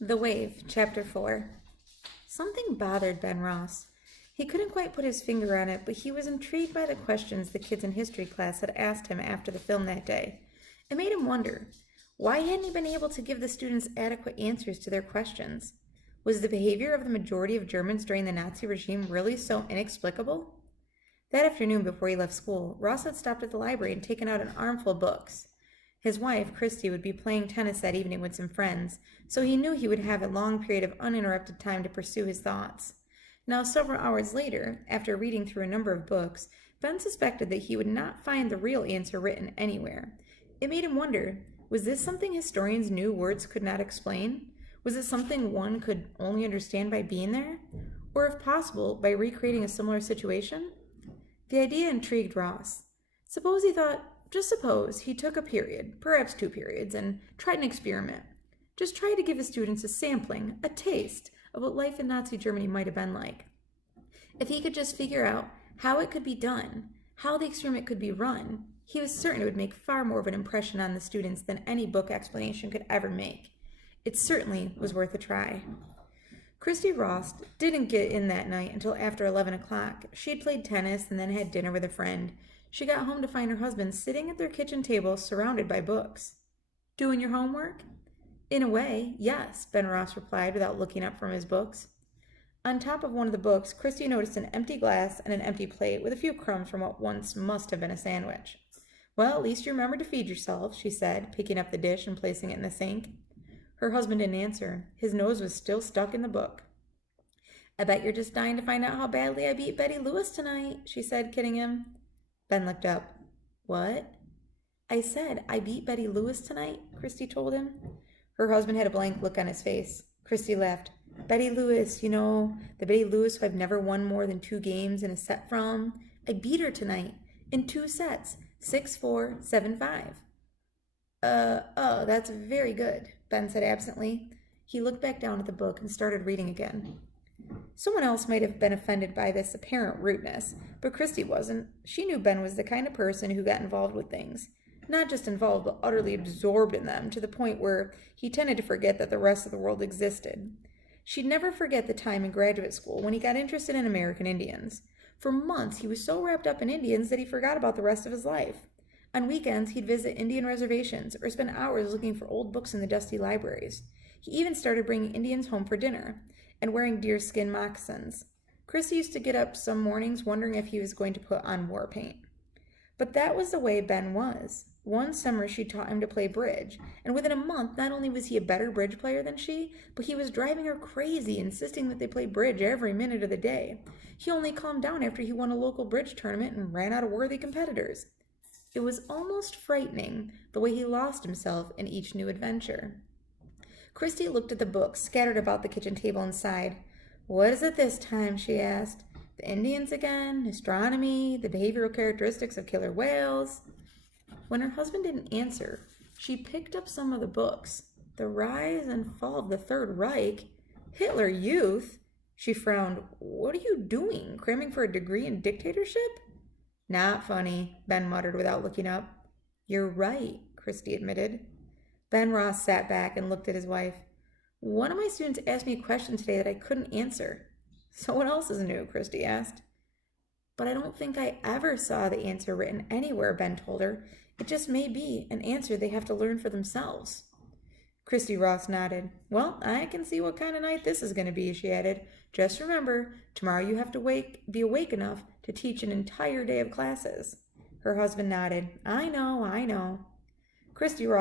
The Wave, Chapter 4. Something bothered Ben Ross. He couldn't quite put his finger on it, but he was intrigued by the questions the kids in history class had asked him after the film that day. It made him wonder, why hadn't he been able to give the students adequate answers to their questions? Was the behavior of the majority of Germans during the Nazi regime really so inexplicable? That afternoon before he left school, Ross had stopped at the library and taken out an armful of books. His wife, Christy, would be playing tennis that evening with some friends, so he knew he would have a long period of uninterrupted time to pursue his thoughts. Now, several hours later, after reading through a number of books, Ben suspected that he would not find the real answer written anywhere. It made him wonder, was this something historians knew words could not explain? Was it something one could only understand by being there? Or, if possible, by recreating a similar situation? The idea intrigued Ross. Just suppose he took a period, perhaps 2 periods, and tried an experiment. Just tried to give his students a sampling, a taste, of what life in Nazi Germany might have been like. If he could just figure out how it could be done, how the experiment could be run, he was certain it would make far more of an impression on the students than any book explanation could ever make. It certainly was worth a try. Christy Ross didn't get in that night until after 11 o'clock. She had played tennis and then had dinner with a friend. She got home to find her husband sitting at their kitchen table surrounded by books. Doing your homework? In a way, yes, Ben Ross replied without looking up from his books. On top of one of the books, Christy noticed an empty glass and an empty plate with a few crumbs from what once must have been a sandwich. Well, at least you remembered to feed yourself, she said, picking up the dish and placing it in the sink. Her husband didn't answer. His nose was still stuck in the book. I bet you're just dying to find out how badly I beat Betty Lewis tonight, she said, kidding him. Ben looked up. What? I said, I beat Betty Lewis tonight, Christy told him. Her husband had a blank look on his face. Christy laughed. Betty Lewis, you know, the Betty Lewis who I've never won more than 2 games in a set from. I beat her tonight, in 2 sets, 6-4, 7-5. Oh, that's very good, Ben said absently. He looked back down at the book and started reading again. Someone else might have been offended by this apparent rudeness, but Christy wasn't. She knew Ben was the kind of person who got involved with things. Not just involved, but utterly absorbed in them, to the point where he tended to forget that the rest of the world existed. She'd never forget the time in graduate school when he got interested in American Indians. For months, he was so wrapped up in Indians that he forgot about the rest of his life. On weekends, he'd visit Indian reservations or spend hours looking for old books in the dusty libraries. He even started bringing Indians home for dinner and wearing deerskin moccasins. Christy used to get up some mornings wondering if he was going to put on war paint. But that was the way Ben was. One summer she taught him to play bridge, and within a month not only was he a better bridge player than she, but he was driving her crazy, insisting that they play bridge every minute of the day. He only calmed down after he won a local bridge tournament and ran out of worthy competitors. It was almost frightening the way he lost himself in each new adventure. Christy looked at the books scattered about the kitchen table and sighed. What is it this time, she asked. The Indians again? Astronomy? The behavioral characteristics of killer whales? When her husband didn't answer, she picked up some of the books. The Rise and Fall of the Third Reich? Hitler Youth? She frowned. What are you doing? Cramming for a degree in dictatorship? Not funny, Ben muttered without looking up. You're right, Christy admitted. Ben Ross sat back and looked at his wife. One of my students asked me a question today that I couldn't answer. So what else is new? Christy asked. But I don't think I ever saw the answer written anywhere, Ben told her. It just may be an answer they have to learn for themselves. Christy Ross nodded. Well, I can see what kind of night this is going to be, she added. Just remember, tomorrow you have to be awake enough to teach an entire day of classes. Her husband nodded. I know. Christy Ross